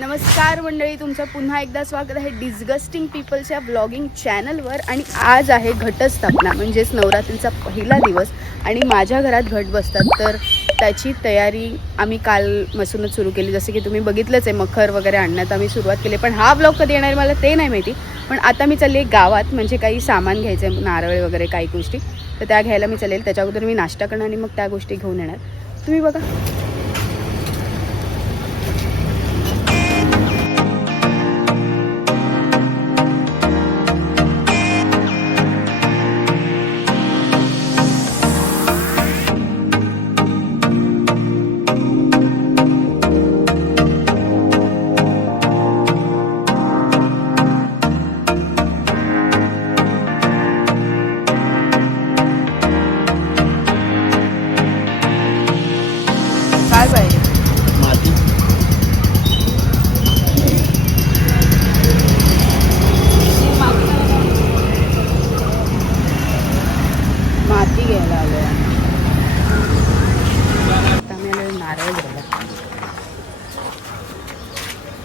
नमस्कार मंडळी तुमचं पुन्हा एकदा स्वागत आहे डिस्गस्टिंग पीपल्सच्या ब्लॉगिंग चॅनलवर आणि आज आहे घटस्थापना म्हणजेच नवरात्रीचा पहिला दिवस. आणि माझ्या घरात घट बसतात तर त्याची तयारी आम्ही कालपासूनच सुरू केली. जसं की तुम्ही बघितलंच आहे मखर वगैरे आणण्यात आम्ही सुरुवात केली. पण हा ब्लॉग कधी येणार मला ते नाही माहिती. पण आता मी चालली गावात म्हणजे काही सामान घ्यायचं आहे नारळ वगैरे काही गोष्टी. तर त्या घ्यायला मी चालेल त्याच्या अगोदर मी नाश्ता करणार आणि मग त्या गोष्टी घेऊन येणार. तुम्ही बघा.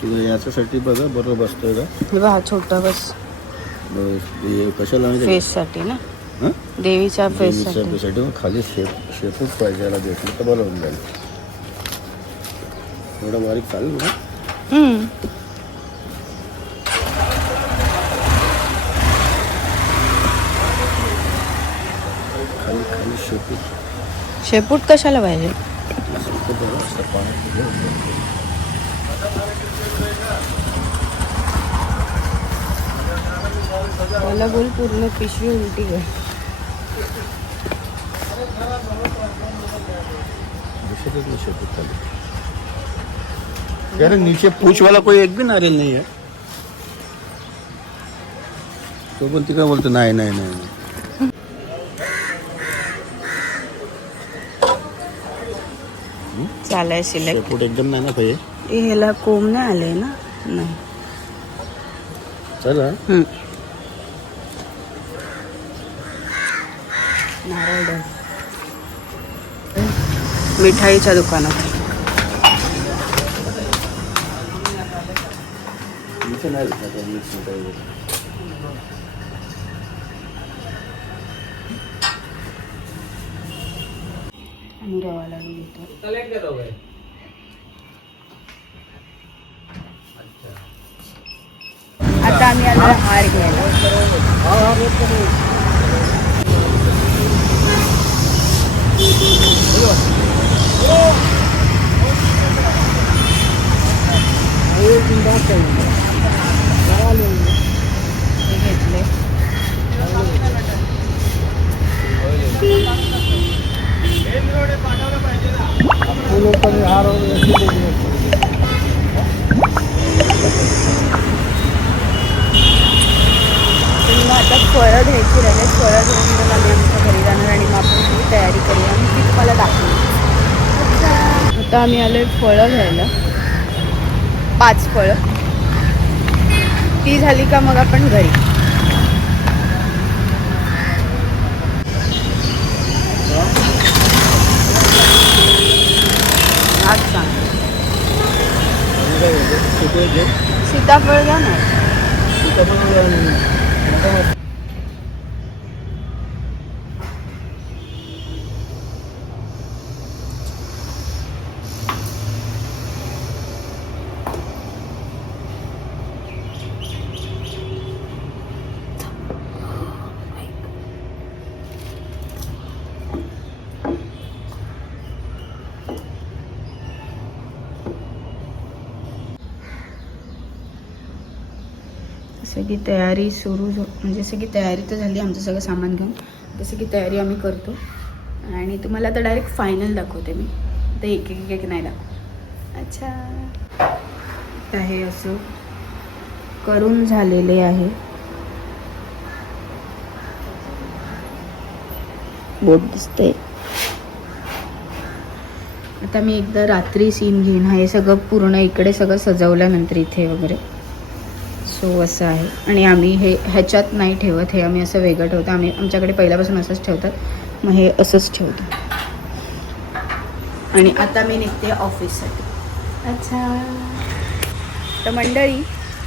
तुझं याच्यासाठी बघा बरोबर बसतोय का हे बघा छोटा बस. बस, हे कशाला माहिती फेससाठी ना? हं? देवीच्या फेससाठी याच्यासाठी मग खाली शेप शेपूट पाहिजे याला भेटलं तर बरं होऊन जाईल. एवढा बारीक चालेल ना? हम्म. खाली खाली शेपूट शेपूट कशाला पाहिजे? हे. मला बोल पूर्ण पिशवी उलटी खाली यार नीचे पूछ वाला कोई एक भी नारियल नहीं है तो बोलती, काय बोलतो नाही नाही नाही. चालाय सिलेक्ट. शेपूट एकदम नाही ना पाहिजे ह्याला कोंब नाही आले ना? नाही. चला. हम्म. नारळ. मिठाईच्या दुकानात. नाही नीट नीट आहे. आणि रवा लाडू घेतो आता आम्ही आलो हार घ्यायला। हे घेतले। घ्यायची राहिले घेऊन मग आम्ही आमच्या घरी जाणार आणि मग आपण ती तयारी करूया. आणि ती तुम्हाला दाखवू आता आम्ही आलो आहे फळं घ्यायला. पाच फळं. ती झाली का मग आपण घरी. आज सांग. सीताफळ घ्या ना. सगळी तयारी सुरू झ- म्हणजे सगळी तयारी तर झाली आमचं सगळं सामान घेऊन. जसं की तयारी आम्ही करतो. आणि तुम्हाला आता डायरेक्ट फायनल दाखवते मी. ते एक एक एक नाही दाखव अच्छा. हे असं. करून झालेले आहे. बोट दिसते आता मी एकदा रात्री सीन घेईन. हे सगळं पूर्ण इकडे सगळं सजवल्यानंतर इथे वगैरे. सो असं आहे. आणि आम्ही हे ह्याच्यात नाही ठेवत हे आम्ही असं वेगळं ठेवतो. आम्ही आमच्याकडे पहिल्यापासून असंच ठेवतात मग हे असंच ठेवतो. आणि आता मी निघते ऑफिससाठी. अच्छा. तर मंडळी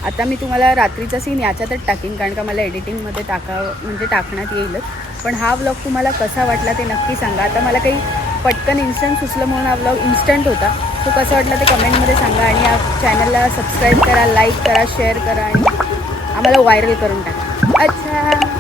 आता मी तुम्हाला रात्रीचा सीन याच्यातच टाकीन कारण का मला एडिटिंगमध्ये टाका म्हणजे टाकण्यात येईलच. पण हा व्लॉग तुम्हाला कसा वाटला ते नक्की सांगा. आता मला काही पटकन इन्स्टंट सुचलं म्हणून हा व्लॉग इन्स्टंट होता. तो कसं वाटलं ते कमेंटमध्ये सांगा आणि या चॅनलला सबस्क्राईब करा लाईक करा शेअर करा आणि आम्हाला व्हायरल करून टाका. अच्छा.